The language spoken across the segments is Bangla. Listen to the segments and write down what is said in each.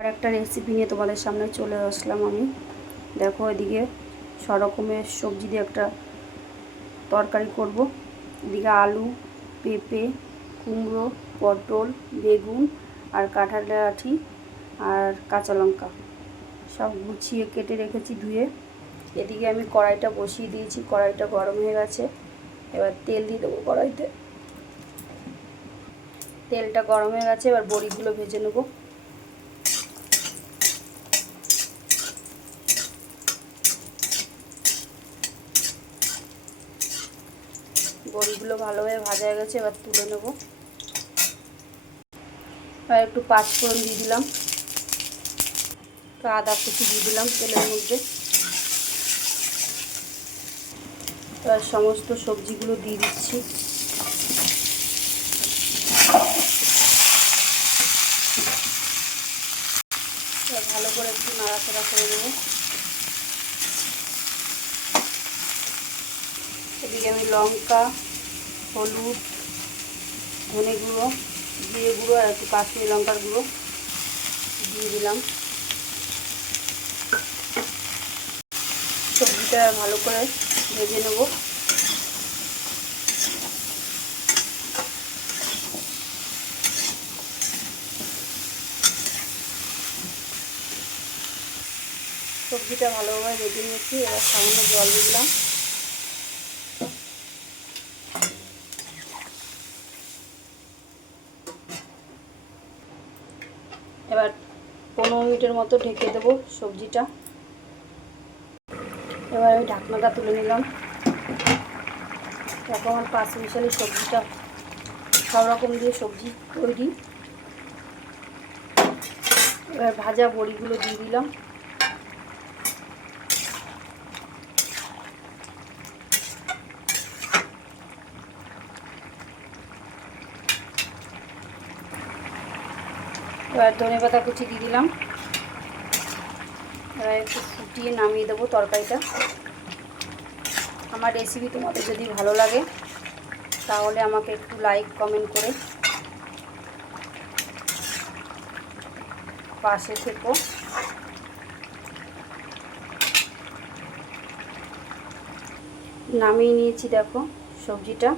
আর একটা রেসিপি নিয়ে তোমাদের সামনে চলে আসলাম আমি। দেখো, এদিকে সব রকমের সবজি দিয়ে একটা তরকারি করব। এদিকে আলু, পেঁপে, কুমড়ো, পটল, বেগুন আর কাঁঠালের আঁটি আর কাঁচা লঙ্কা সব গুছিয়ে কেটে রেখেছি ধুয়ে। এদিকে আমি কড়াইটা বসিয়ে দিয়েছি, কড়াইটা গরম হয়ে গেছে। এবার তেল দিয়ে দেবো কড়াইতে। তেলটা গরম হয়ে গেছে, এবার বড়িগুলো ভেজে নেবো। বড়িগুলো ভালোভাবে ভাজা হয়ে গেছে, এবার তুলে নেব। আর একটু পাঁচফোড়ন দিয়ে দিলাম, আদা কুচি দিয়ে দিলাম তেলের মধ্যে। এবার সমস্ত সবজিগুলো দিয়ে দিচ্ছি। ভালো করে একটু নাড়াচাড়া করে নেব। এদিকে আমি লঙ্কা, হলুদ, ধনে গুঁড়ো, জিরে গুঁড়ো আর একটু কাশ্মীরি লঙ্কার গুঁড়ো দিয়ে দিলাম। সবজিটা ভালো করে ভেজে নেব। সবজিটা ভালোভাবে ভেজে নিয়েছি, এবার সামান্য জল দিয়ে দিলাম। এবার 15 মিনিটের মতো ঢেকে দেবো সবজিটা। এবার আমি ঢাকনাটা তুলে নিলাম। দেখো, আমার 5 মিশালি সবজিটা সব রকম দিয়ে সবজি তৈরি। এবার ভাজা বড়িগুলো দিয়ে দিলাম। এবার ধনেপাতা কুচি দিয়ে দিলাম। এবার একটু ফুটিয়ে নামিয়ে দেবো তরকারিটা। আমার রেসিপি তোমাদের যদি ভালো লাগে তাহলে আমাকে একটু লাইক কমেন্ট করে পাশে থেকো। নামিয়ে নিয়েছি দেখো সবজিটা।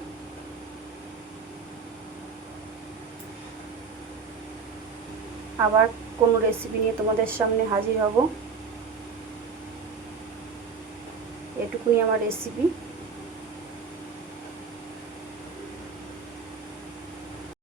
আবার কোনো রেসিপি নিয়ে তোমাদের সামনে হাজির হব। এটুকুই আমার রেসিপি।